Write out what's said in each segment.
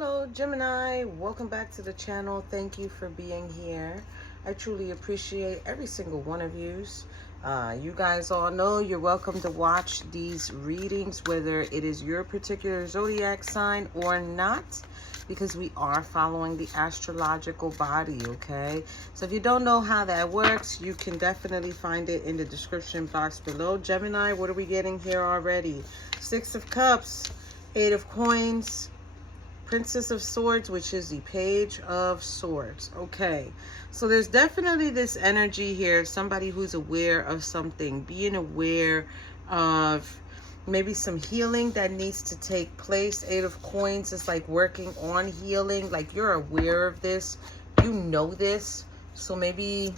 Hello Gemini, welcome back to the channel. Thank you for being here. I truly appreciate every single one of yous. You guys all know you're welcome to watch these readings, whether it is your particular zodiac sign or not, because we are following the astrological body, okay? So if you don't know how that works, you can definitely find it in the description box below. Gemini, what are we getting here already? Six of Cups, Eight of Coins, Princess of Swords, which is the Page of Swords. Okay, so there's definitely this energy here of somebody who's aware of something, being aware of maybe some healing that needs to take place. Eight of Coins is like working on healing, like you're aware of this, you know this. So maybe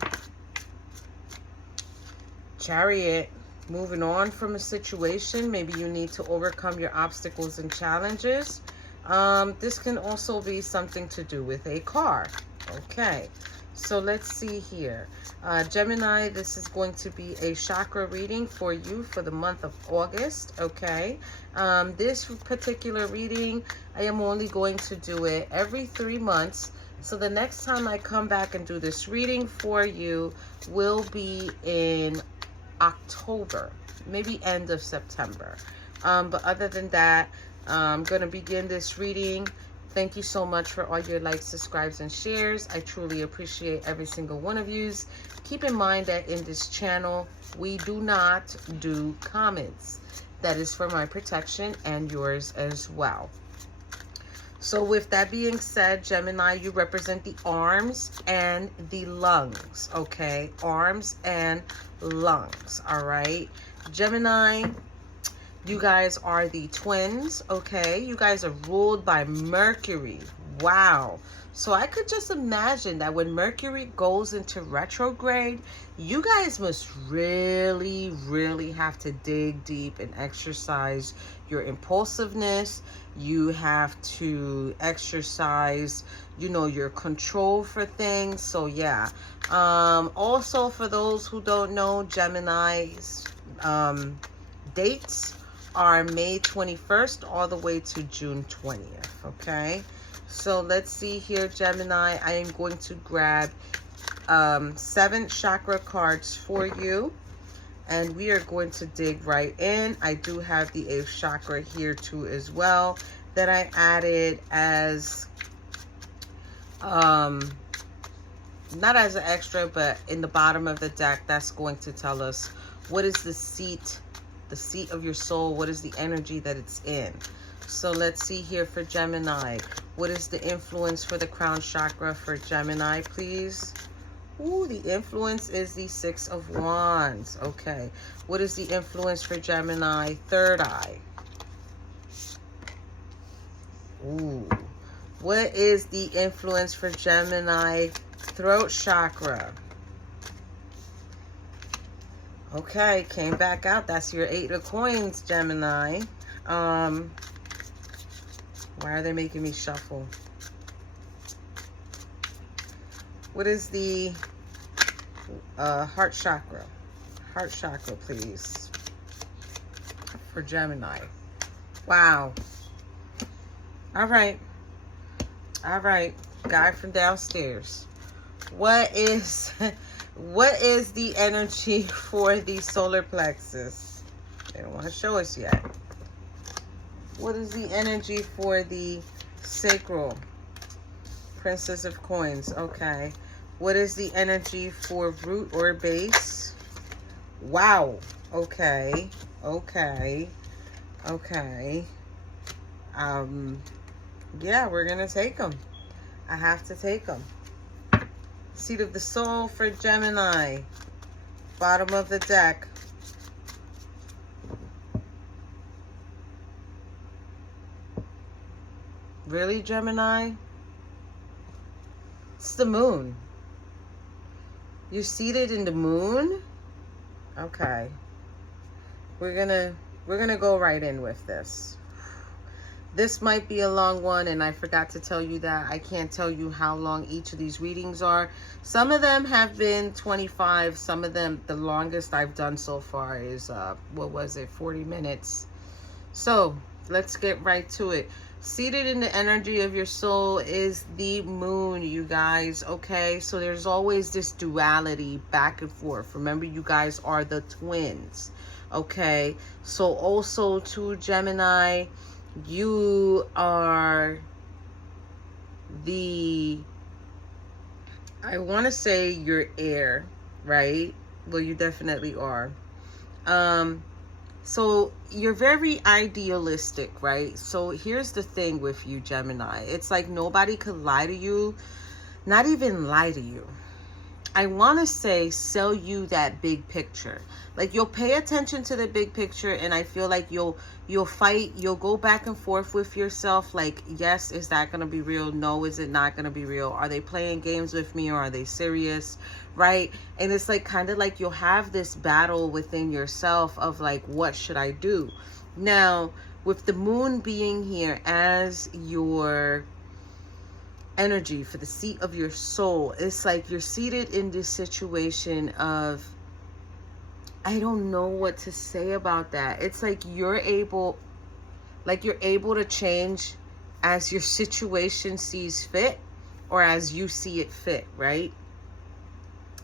Chariot, moving on from a situation, maybe you need to overcome your obstacles and challenges. This can also be something to do with a car. Okay, so let's see here. Gemini, this is going to be a chakra reading for you for the month of August. Okay, this particular reading, I am only going to do it every 3 months. So the next time I come back and do this reading for you will be in October, maybe end of September. But other than that, I'm going to begin this reading. Thank you so much for all your likes, subscribes, and shares. I truly appreciate every single one of yous. Keep in mind that in this channel, we do not do comments. That is for my protection and yours as well. So with that being said, Gemini, you represent the arms and the lungs, okay? Arms and lungs, all right? Gemini, you guys are the twins, okay? You guys are ruled by Mercury. Wow. So I could just imagine that when Mercury goes into retrograde, you guys must really, really have to dig deep and exercise your impulsiveness. You have to exercise, you know, your control for things. So yeah. Also, for those who don't know, Gemini's dates are May 21st all the way to June 20th, okay? So let's see here, Gemini. I am going to grab 7 chakra cards for you, and we are going to dig right in. I do have the 8th chakra here too as well that I added as, not as an extra, but in the bottom of the deck, that's going to tell us what is the seat of your soul, what is the energy that it's in. So let's see here for Gemini. What is the influence for the crown chakra for Gemini, please? Ooh, the influence is the 6 of Wands. Okay. What is the influence for Gemini, third eye? Ooh. What is the influence for Gemini, throat chakra? Okay, came back out. That's your 8 of Coins, Gemini. Why are they making me shuffle? What is the heart chakra? Heart chakra, please, for Gemini. Wow. All right. All right. Guy from downstairs. What is the energy for the solar plexus? They don't want to show us yet. What is the energy for the sacral? Princess of Coins. Okay. What is the energy for root or base? Wow. Okay. Okay. Okay. Yeah, we're gonna take them. I have to take them. Seat of the soul for Gemini. Bottom of the deck. Really, Gemini? It's the moon. You're seated in the moon? Okay. We're gonna go right in with this. This might be a long one, and I forgot to tell you that. I can't tell you how long each of these readings are. Some of them have been 25. Some of them, the longest I've done so far is, what was it, 40 minutes. So let's get right to it. Seated in the energy of your soul is the moon, you guys, okay? So there's always this duality back and forth. Remember, you guys are the twins, okay? So also to Gemini, you are I want to say you're air, right? Well, you definitely are. So you're very idealistic, right? So here's the thing with you, Gemini. It's like nobody could lie to you, not even lie to you. I want to say sell you that big picture. Like you'll pay attention to the big picture, and I feel like you'll fight, you'll go back and forth with yourself. Like, yes, is that going to be real? No, is it not going to be real? Are they playing games with me, or are they serious? Right? And it's like kind of like you'll have this battle within yourself of like, what should I do? Now, with the moon being here as your energy for the seat of your soul, it's like you're seated in this situation of, I don't know what to say about that. It's like you're able to change as your situation sees fit, or as you see it fit, right?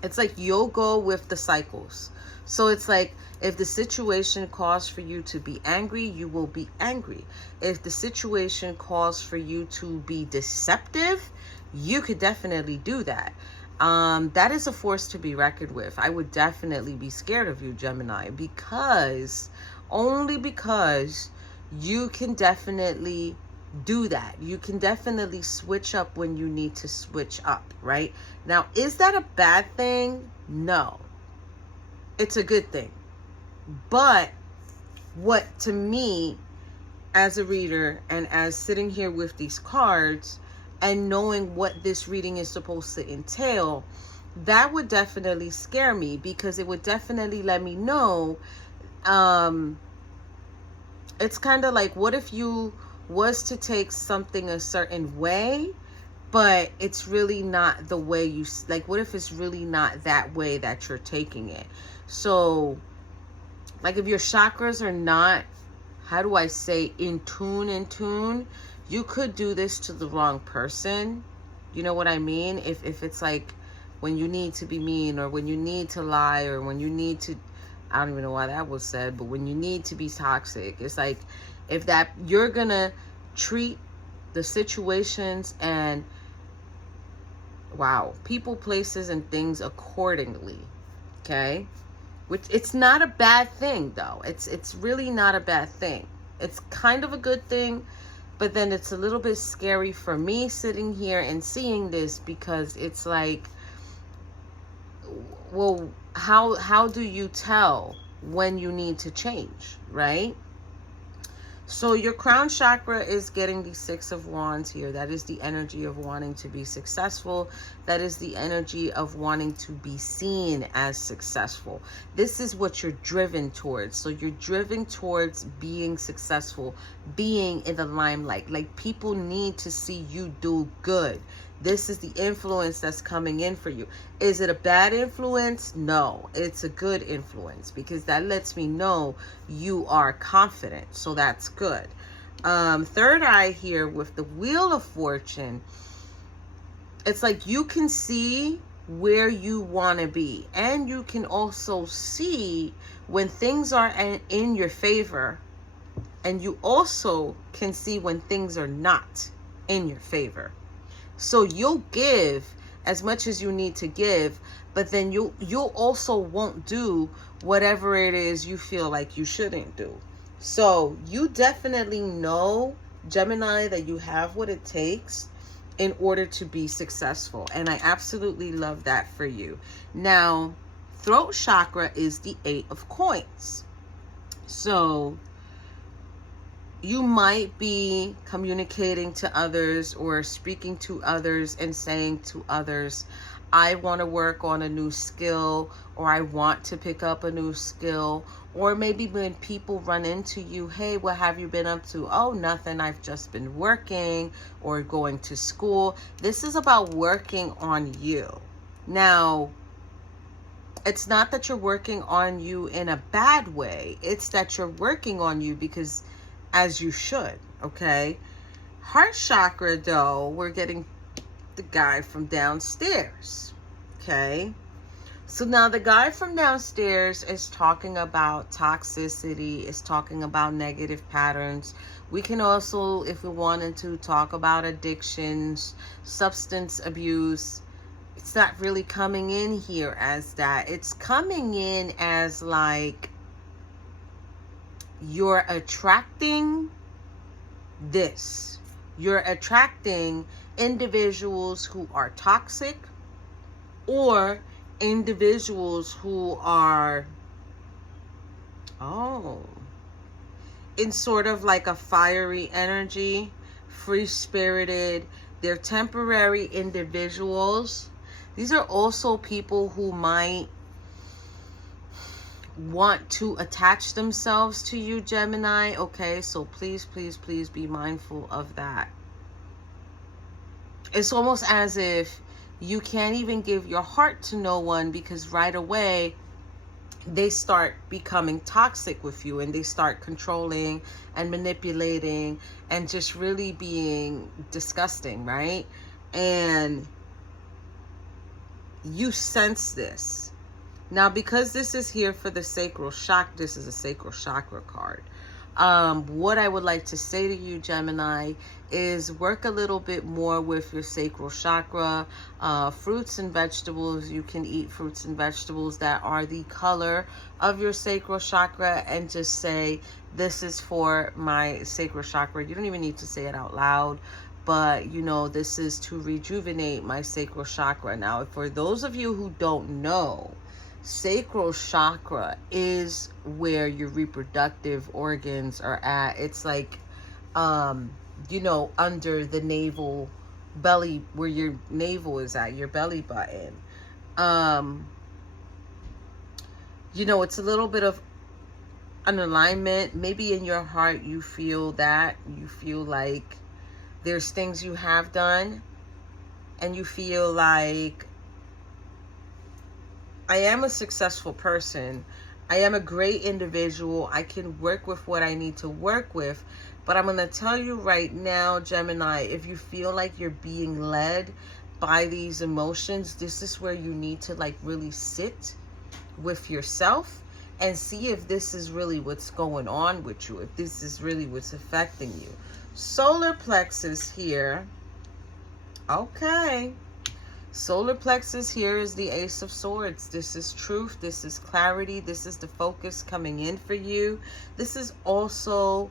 It's like you'll go with the cycles. So it's like if the situation calls for you to be angry, you will be angry. If the situation calls for you to be deceptive, you could definitely do that. That is a force to be reckoned with. I would definitely be scared of you, Gemini, only because you can definitely do that. You can definitely switch up when you need to switch up, right? Now, is that a bad thing? No. It's a good thing. But what, to me, as a reader and as sitting here with these cards and knowing what this reading is supposed to entail, that would definitely scare me, because it would definitely let me know, it's kind of like, what if you was to take something a certain way, but it's really not the way you, like, what if it's really not that way that you're taking it? So, like, if your chakras are not, how do I say, in tune, you could do this to the wrong person. You know what I mean? If it's like when you need to be mean, or when you need to lie, or when you need to, I don't even know why that was said, but when you need to be toxic, it's like, if that, you're gonna treat the situations and, wow, people, places, and things accordingly, okay? Which, it's not a bad thing, though. It's really not a bad thing. It's kind of a good thing, but then it's a little bit scary for me sitting here and seeing this, because it's like, well, how do you tell when you need to change, right? So your crown chakra is getting the Six of Wands here. That is the energy of wanting to be successful. That is the energy of wanting to be seen as successful. This is what you're driven towards. So you're driven towards being successful, being in the limelight. Like, people need to see you do good. This is the influence that's coming in for you. Is it a bad influence? No, it's a good influence, because that lets me know you are confident. So that's good. Third eye here with the Wheel of Fortune. It's like you can see where you want to be, and you can also see when things are in your favor, and you also can see when things are not in your favor. So you'll give as much as you need to give, but then you'll also won't do whatever it is you feel like you shouldn't do. So you definitely know, Gemini, that you have what it takes in order to be successful. And I absolutely love that for you. Now, throat chakra is the 8 of coins. So you might be communicating to others or speaking to others and saying to others, I want to work on a new skill, or I want to pick up a new skill. Or maybe when people run into you, hey, what have you been up to? Oh, nothing, I've just been working or going to school. This is about working on you. Now, it's not that you're working on you in a bad way. It's that you're working on you because, as you should, okay? Heart chakra, though, we're getting the guy from downstairs. Okay. So now the guy from downstairs is talking about toxicity, is talking about negative patterns. We can also, if we wanted to, talk about addictions, substance abuse. It's not really coming in here as that. It's coming in as like you're attracting this. You're attracting individuals who are toxic, or individuals who are, in sort of like a fiery energy, free-spirited. They're temporary individuals. These are also people who might want to attach themselves to you, Gemini. Okay, so please, please, please be mindful of that. It's almost as if you can't even give your heart to no one, because right away they start becoming toxic with you, and they start controlling and manipulating and just really being disgusting, right? And you sense this. Now, because this is here for the sacral chakra, this is a sacral chakra card. What I would like to say to you, Gemini, is work a little bit more with your sacral chakra. Fruits and vegetables, you can eat fruits and vegetables that are the color of your sacral chakra, and just say, this is for my sacral chakra. You don't even need to say it out loud, but you know, this is to rejuvenate my sacral chakra. Now, for those of you who don't know, sacral chakra is where your reproductive organs are at. It's like, you know, under the navel belly, where your navel is at, your belly button. You know, it's a little bit of an alignment. Maybe in your heart you feel that. You feel like there's things you have done, and you feel like, I am a successful person. I am a great individual. I can work with what I need to work with. But I'm going to tell you right now, Gemini, if you feel like you're being led by these emotions, this is where you need to like really sit with yourself and see if this is really what's going on with you, if this is really what's affecting you. Solar plexus here. Okay. Solar plexus here is the Ace of Swords. This is truth. This is clarity. This is the focus coming in for you. This is also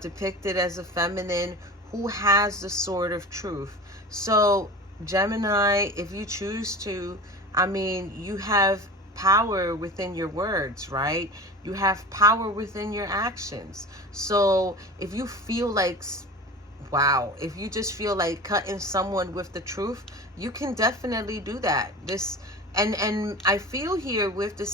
depicted as a feminine who has the sword of truth. So, Gemini, if you choose to, I mean, you have power within your words, right? You have power within your actions. So, if you feel like, wow, if you just feel like cutting someone with the truth, you can definitely do that. This and I feel here with the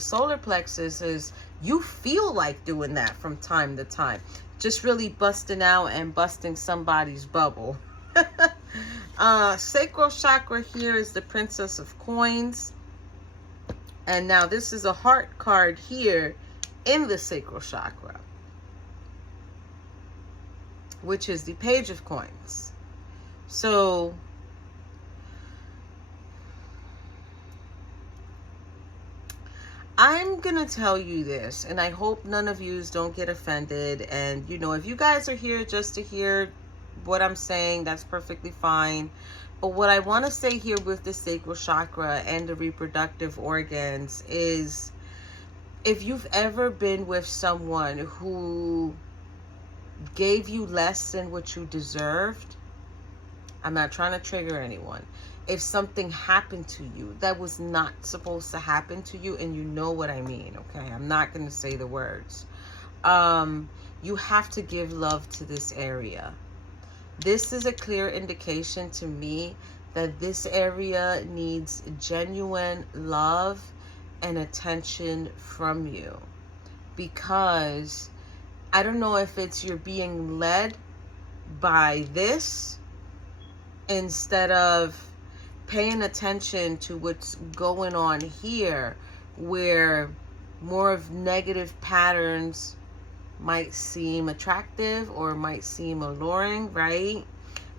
solar plexus is you feel like doing that from time to time, just really busting out and busting somebody's bubble. Sacral chakra here is the Princess of Coins, and now this is a heart card here in the sacral chakra, which is the Page of Coins. So I'm gonna tell you this, and I hope none of yous don't get offended. And you know, if you guys are here just to hear what I'm saying, that's perfectly fine. But what I want to say here with the sacral chakra and the reproductive organs is, if you've ever been with someone who gave you less than what you deserved, I'm not trying to trigger anyone. If something happened to you that was not supposed to happen to you, and you know what I mean, okay? I'm not going to say the words. You have to give love to this area. This is a clear indication to me that this area needs genuine love and attention from you. Because I don't know if it's you're being led by this instead of paying attention to what's going on here, where more of negative patterns, might seem attractive or might seem alluring, right?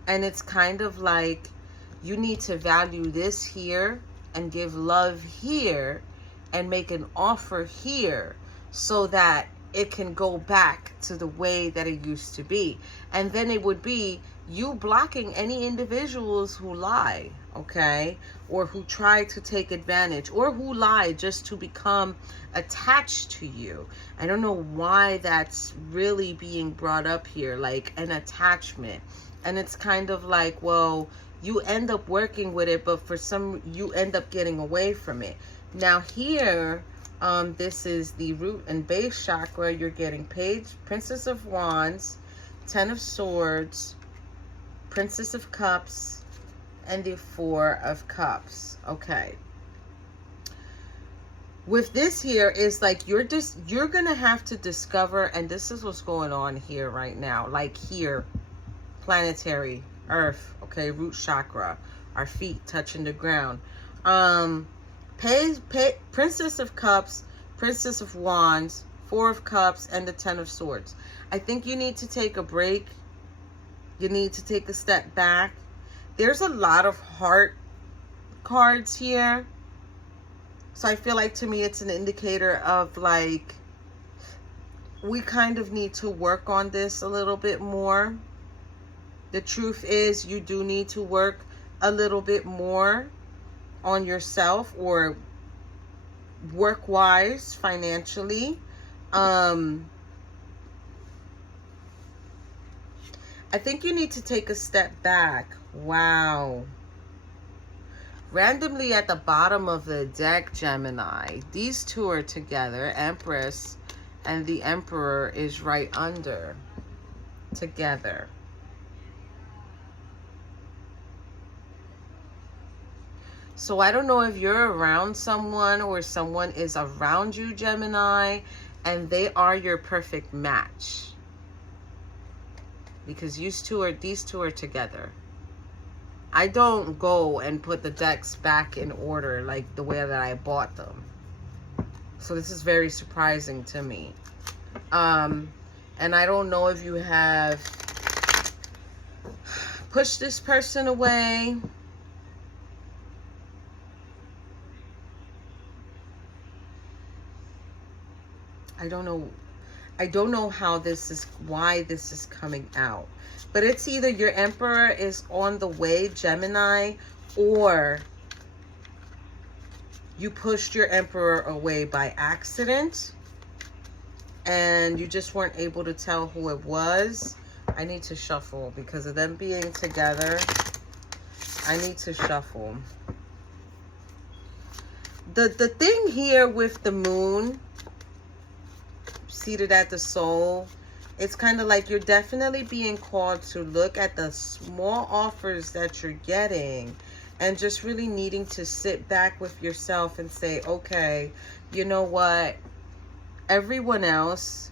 And it's kind of like you need to value this here and give love here and make an offer here so that it can go back to the way that it used to be. And then it would be you blocking any individuals who lie, okay? Or who try to take advantage, or who lie just to become attached to you. I don't know why that's really being brought up here, like an attachment. And it's kind of like, well, you end up working with it, but for some, you end up getting away from it. Now here, this is the root and base chakra. You're getting Page, Princess of Wands, Ten of Swords, Princess of Cups, and the Four of Cups. Okay. With this here is like you're gonna have to discover, and this is what's going on here right now. Like here, planetary, Earth, okay, root chakra, our feet touching the ground. Princess of Cups, Princess of Wands, Four of Cups, and the Ten of Swords. I think you need to take a break. You need to take a step back. There's a lot of heart cards here. So I feel like, to me, it's an indicator of like, we kind of need to work on this a little bit more. The truth is, you do need to work a little bit more on yourself, or work-wise, financially. I think you need to take a step back. Wow. Randomly at the bottom of the deck, Gemini, these two are together. Empress and the Emperor is right under, together. So I don't know if you're around someone or someone is around you, Gemini, and they are your perfect match. Because these two are together. I don't go and put the decks back in order like the way that I bought them. So this is very surprising to me. And I don't know if you have pushed this person away. I don't know how this is, why this is coming out. But it's either your Emperor is on the way, Gemini, or you pushed your Emperor away by accident and you just weren't able to tell who it was. I need to shuffle because of them being together. I need to shuffle. The thing here with the moon seated at the soul, it's kind of like you're definitely being called to look at the small offers that you're getting and just really needing to sit back with yourself and say, okay, you know what? Everyone else,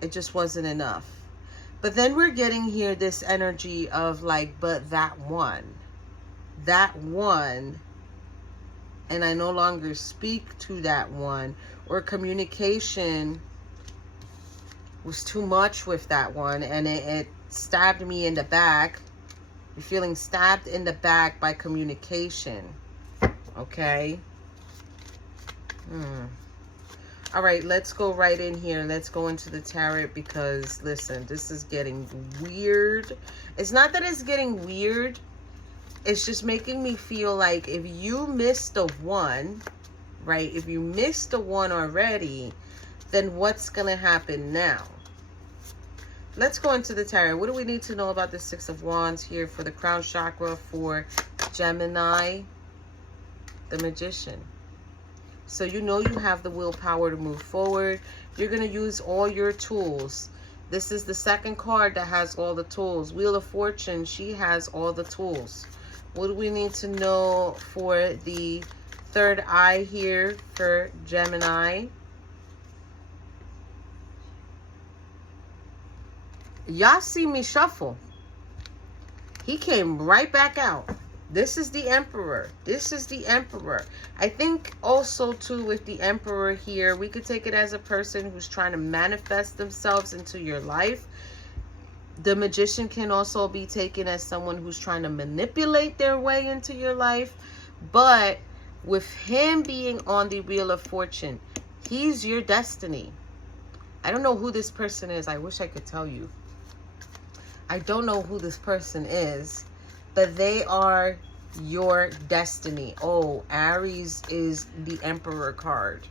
it just wasn't enough. But then we're getting here this energy of like, but that one, and I no longer speak to that one, or communication was too much with that one, and it stabbed me in the back. You're feeling stabbed in the back by communication. Okay. All right, let's go right in here. Let's go into the tarot because, listen, this is getting weird. It's not that it's getting weird. It's just making me feel like if you missed the one, right? If you missed the one already, then what's going to happen now? Let's go into the tarot. What do we need to know about the Six of Wands here for the crown chakra for Gemini, the Magician? So you know you have the willpower to move forward. You're going to use all your tools. This is the second card that has all the tools. Wheel of Fortune, she has all the tools. What do we need to know for the third eye here for Gemini? Y'all see me shuffle. He came right back out. This is the Emperor. This is the Emperor. I think also too with the Emperor here, we could take it as a person who's trying to manifest themselves into your life. The Magician can also be taken as someone who's trying to manipulate their way into your life. But with him being on the Wheel of Fortune, he's your destiny. I don't know who this person is. I wish I could tell you. I don't know who this person is, but they are your destiny. Oh, Aries is the Emperor card.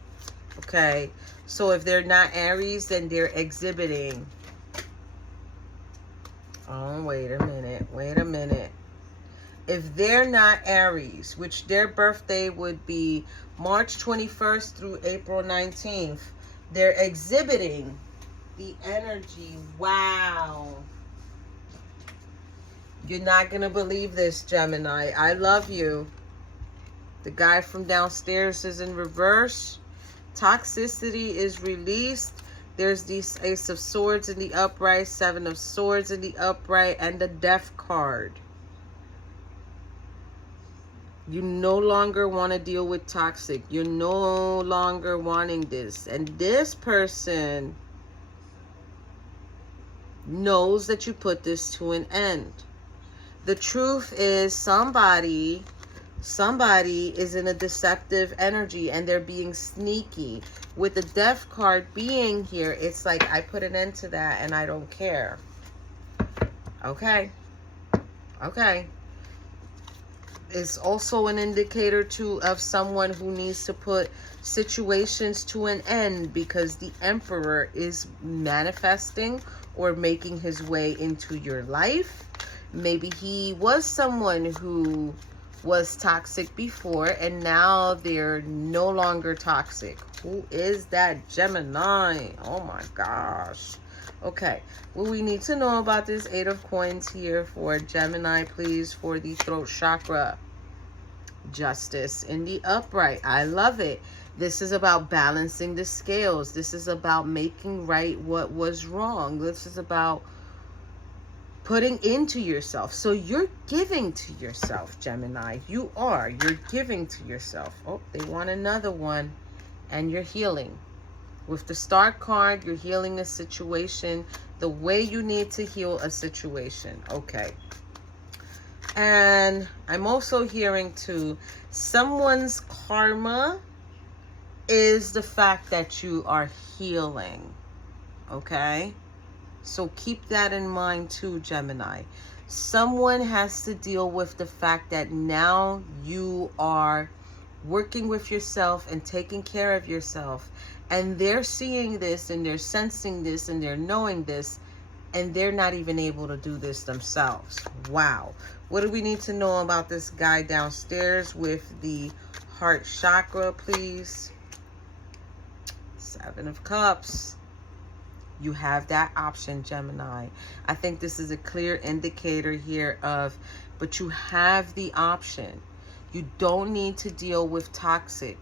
Okay, so if they're not Aries, then they're exhibiting. Oh, wait a minute. Wait a minute. If they're not Aries, which their birthday would be March 21st through April 19th, they're exhibiting the energy. Wow. You're not going to believe this, Gemini. I love you. The guy from downstairs is in reverse. Toxicity is released. There's the Ace of Swords in the upright, Seven of Swords in the upright, and the Death card. You no longer want to deal with toxic. You're no longer wanting this. And this person knows that you put this to an end. The truth is somebody is in a deceptive energy and they're being sneaky. With the Death card being here, it's like, I put an end to that and I don't care. Okay. Okay. It's also an indicator too of someone who needs to put situations to an end, because the Emperor is manifesting or making his way into your life. Maybe he was someone who was toxic before and now they're no longer toxic. Who is that Gemini? Oh my gosh. Okay, what we need to know about this Eight of Coins here for Gemini, please, for the throat chakra. Justice in the upright. I love it. This is about balancing the scales. This is about making right what was wrong. This is about putting into yourself. So you're giving to yourself, Gemini. You are. You're giving to yourself. Oh, they want another one. And you're healing. With the Star card, you're healing a situation the way you need to heal a situation. Okay. And I'm also hearing too, someone's karma is the fact that you are healing. Okay? So keep that in mind too, Gemini. Someone has to deal with the fact that now you are working with yourself and taking care of yourself. And they're seeing this and they're sensing this and they're knowing this. And they're not even able to do this themselves. Wow. What do we need to know about this guy downstairs with the heart chakra, please? Seven of Cups. You have that option, Gemini. I think this is a clear indicator here of, but you have the option. You don't need to deal with toxic.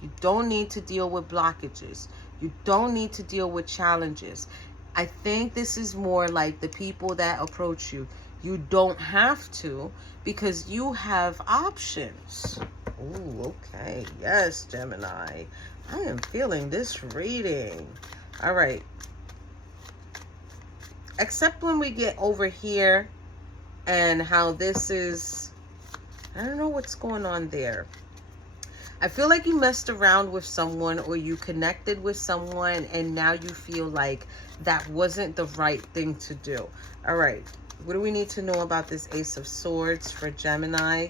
You don't need to deal with blockages. You don't need to deal with challenges. I think this is more like the people that approach you. You don't have to, because you have options. Ooh, okay. Yes, Gemini. I am feeling this reading. All right. Except when we get over here and how this is, I don't know what's going on there. I feel like you messed around with someone or you connected with someone and now you feel like that wasn't the right thing to do. All right. What do we need to know about this Ace of Swords for Gemini?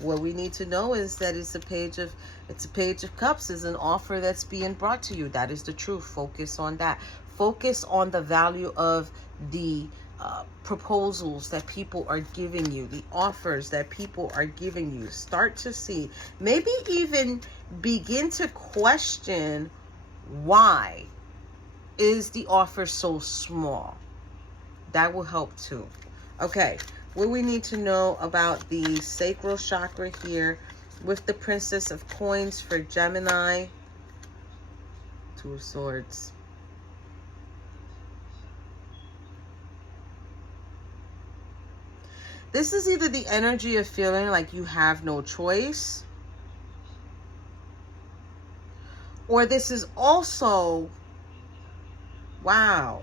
What we need to know is that it's a page of cups, is an offer that's being brought to you. That is the truth. Focus on that. Focus on the value of the proposals that people are giving you, the offers that people are giving you. Start to see, maybe even begin to question, why is the offer so small? That will help too. Okay, what we need to know about the sacral chakra here with the Princess of Coins for Gemini. Two of Swords. This is either the energy of feeling like you have no choice, or this is also, wow,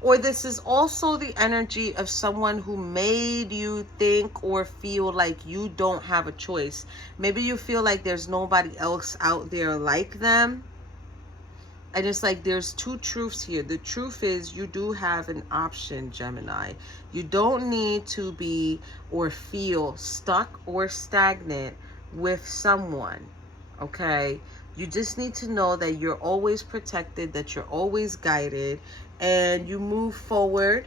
or this is also the energy of someone who made you think or feel like you don't have a choice. Maybe you feel like there's nobody else out there like them. And it's like there's two truths here. The truth is you do have an option, Gemini. You don't need to be or feel stuck or stagnant with someone, okay? You just need to know that you're always protected, that you're always guided, and you move forward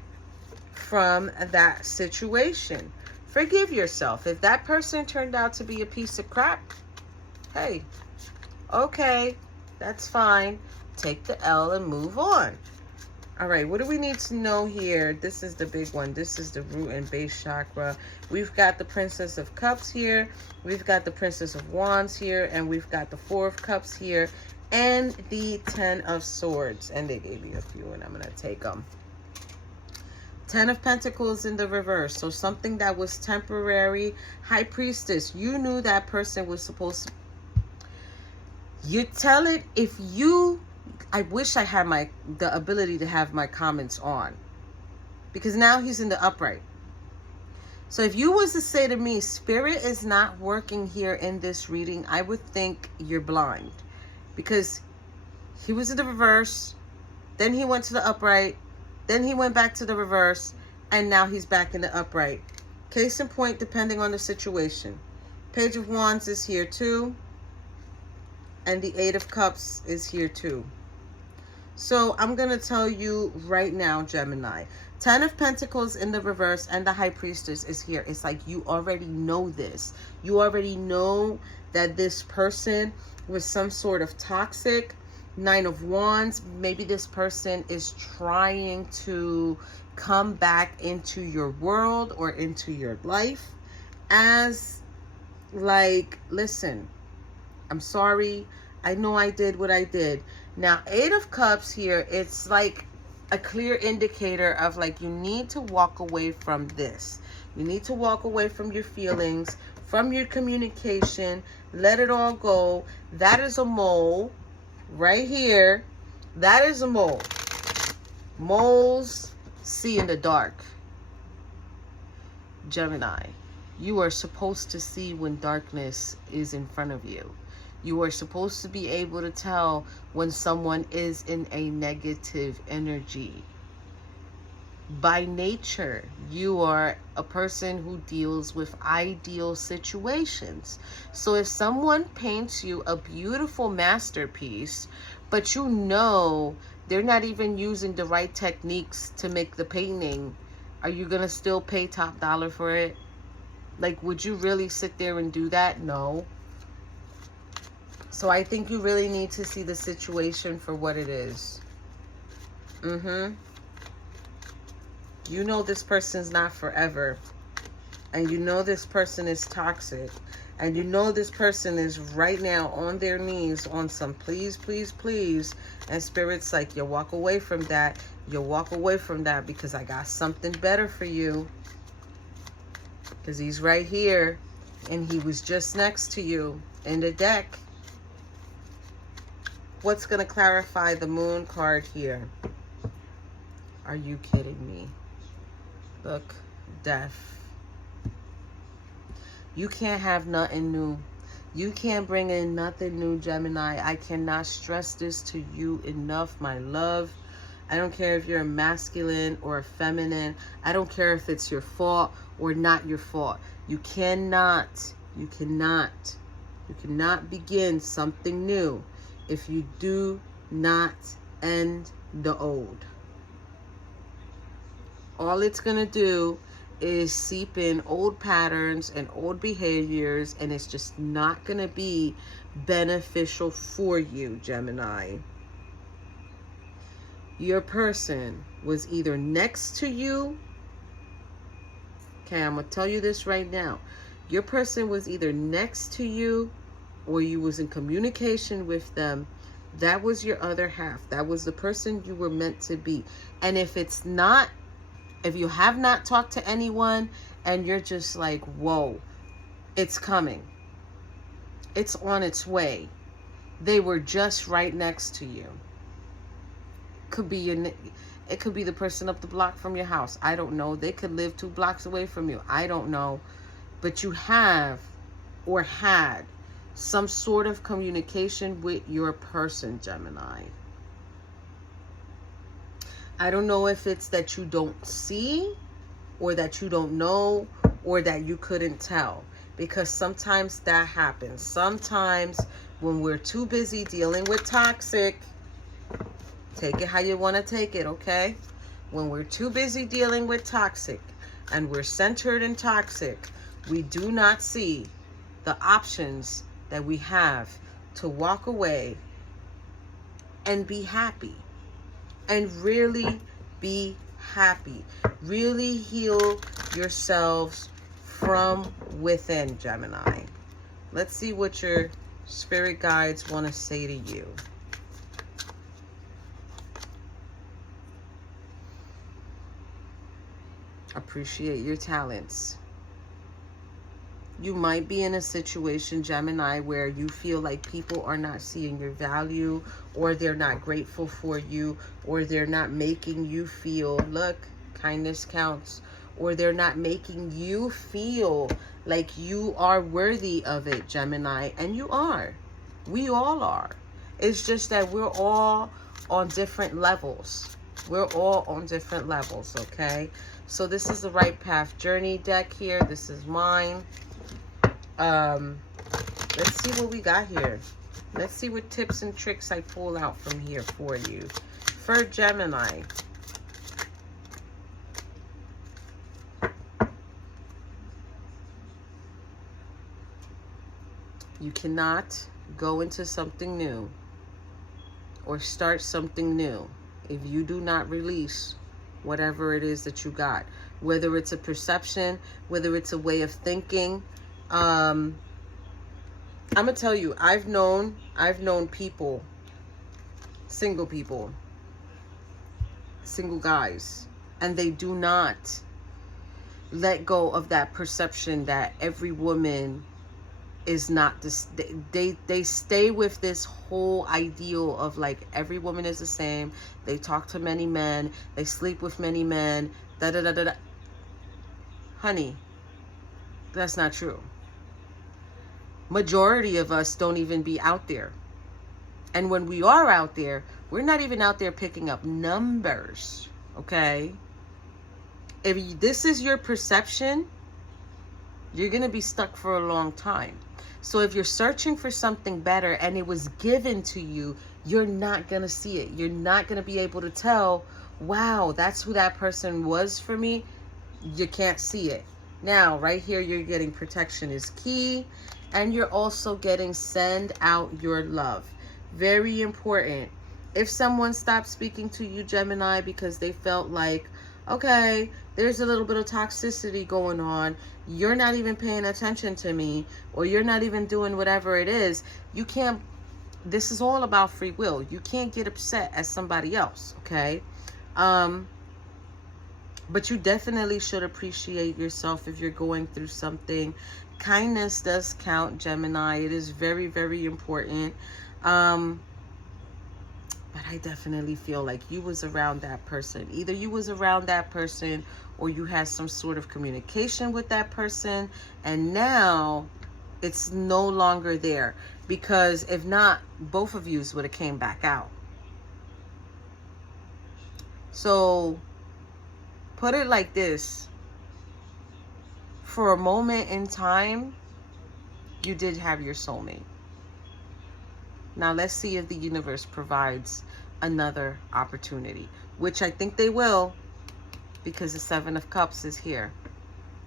from that situation. Forgive yourself. If that person turned out to be a piece of crap, hey, okay, that's fine. Take the L and move on. All right, what do we need to know here? This is the big one. This is the root and base chakra. We've got the Princess of Cups here. We've got the Princess of Wands here. And we've got the Four of Cups here. And the Ten of Swords. And they gave me a few, and I'm going to take them. Ten of Pentacles in the reverse. So something that was temporary. High Priestess, you knew that person was supposed to... You tell it if you... I wish I had the ability to have my comments on, because now he's in the upright. So if you was to say to me, Spirit is not working here in this reading, I would think you're blind, because he was in the reverse, then he went to the upright, then he went back to the reverse, and now he's back in the upright. Case in point, depending on the situation. Page of Wands is here too, and the Eight of Cups is here too. So I'm going to tell you right now, Gemini, 10 of Pentacles in the reverse and the High Priestess is here. It's like you already know this. You already know that this person was some sort of toxic. 9 of Wands, maybe this person is trying to come back into your world or into your life as like, listen, I'm sorry. I know I did what I did. Now, 8 of Cups here, it's like a clear indicator of like you need to walk away from this. You need to walk away from your feelings, from your communication. Let it all go. That is a mole right here. That is a mole. Moles see in the dark. Gemini, you are supposed to see when darkness is in front of you. You are supposed to be able to tell when someone is in a negative energy. By nature, you are a person who deals with ideal situations. So if someone paints you a beautiful masterpiece, but you know they're not even using the right techniques to make the painting, are you going to still pay top dollar for it? Like, would you really sit there and do that? No. So I think you really need to see the situation for what it is. You know this person's not forever. And you know this person is toxic. And you know this person is right now on their knees on some please, please, please. And Spirit's like, you walk away from that. You walk away from that because I got something better for you. Because he's right here. And he was just next to you in the deck. What's going to clarify the Moon card here? Are you kidding me? Look, death. You can't have nothing new. You can't bring in nothing new, Gemini. I cannot stress this to you enough, my love. I don't care if you're a masculine or a feminine. I don't care if it's your fault or not your fault. You cannot begin something new if you do not end the old. All it's going to do is seep in old patterns and old behaviors, and it's just not going to be beneficial for you, Gemini. Your person was either next to you. Okay, I'm going to tell you this right now. Your person was either next to you or you was in communication with them. That was your other half. That was the person you were meant to be. And if it's not, if you have not talked to anyone and you're just like, whoa, it's coming. It's on its way. They were just right next to you. It could be the person up the block from your house. I don't know. They could live 2 blocks away from you. I don't know. But you have or had some sort of communication with your person, Gemini. I don't know if it's that you don't see, or that you don't know, or that you couldn't tell. Because sometimes that happens. Sometimes when we're too busy dealing with toxic, take it how you want to take it, okay? When we're too busy dealing with toxic and we're centered in toxic, we do not see the options that we have to walk away and be happy. And really be happy. Really heal yourselves from within, Gemini. Let's see what your spirit guides want to say to you. Appreciate your talents. You might be in a situation, Gemini, where you feel like people are not seeing your value, or they're not grateful for you, or they're not making you feel, look, kindness counts, or they're not making you feel like you are worthy of it, Gemini. And you are. We all are. It's just that we're all on different levels. We're all on different levels, okay? So this is the Right Path Journey deck here. This is mine. Let's see what we got here. Let's see what tips and tricks I pull out from here for you. For Gemini. You cannot go into something new or start something new if you do not release whatever it is that you got. Whether it's a perception, whether it's a way of thinking. I'm gonna tell you, I've known people, single guys, and they do not let go of that perception that every woman is not this. They stay with this whole ideal of like every woman is the same. They talk to many men, they sleep with many men, da da da da da. Honey, that's not true. Majority of us don't even be out there. And when we are out there, we're not even out there picking up numbers, okay? If this is your perception, you're going to be stuck for a long time. So if you're searching for something better and it was given to you, you're not going to see it. You're not going to be able to tell, wow, that's who that person was for me. You can't see it. Now, right here, you're getting protection is key. And you're also getting send out your love. Very important. If someone stopped speaking to you, Gemini, because they felt like, okay, there's a little bit of toxicity going on, you're not even paying attention to me, or you're not even doing whatever it is, you can't, this is all about free will. You can't get upset at somebody else, okay? But you definitely should appreciate yourself if you're going through something. Kindness does count, Gemini. It is very, very important. But I definitely feel like you was around that person. Either you was around that person or you had some sort of communication with that person. And now it's no longer there. Because if not, both of yous would have came back out. So put it like this. For a moment in time, you did have your soulmate. Now let's see if the universe provides another opportunity, which I think they will, because the 7 of Cups is here.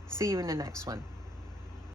See you in the next one.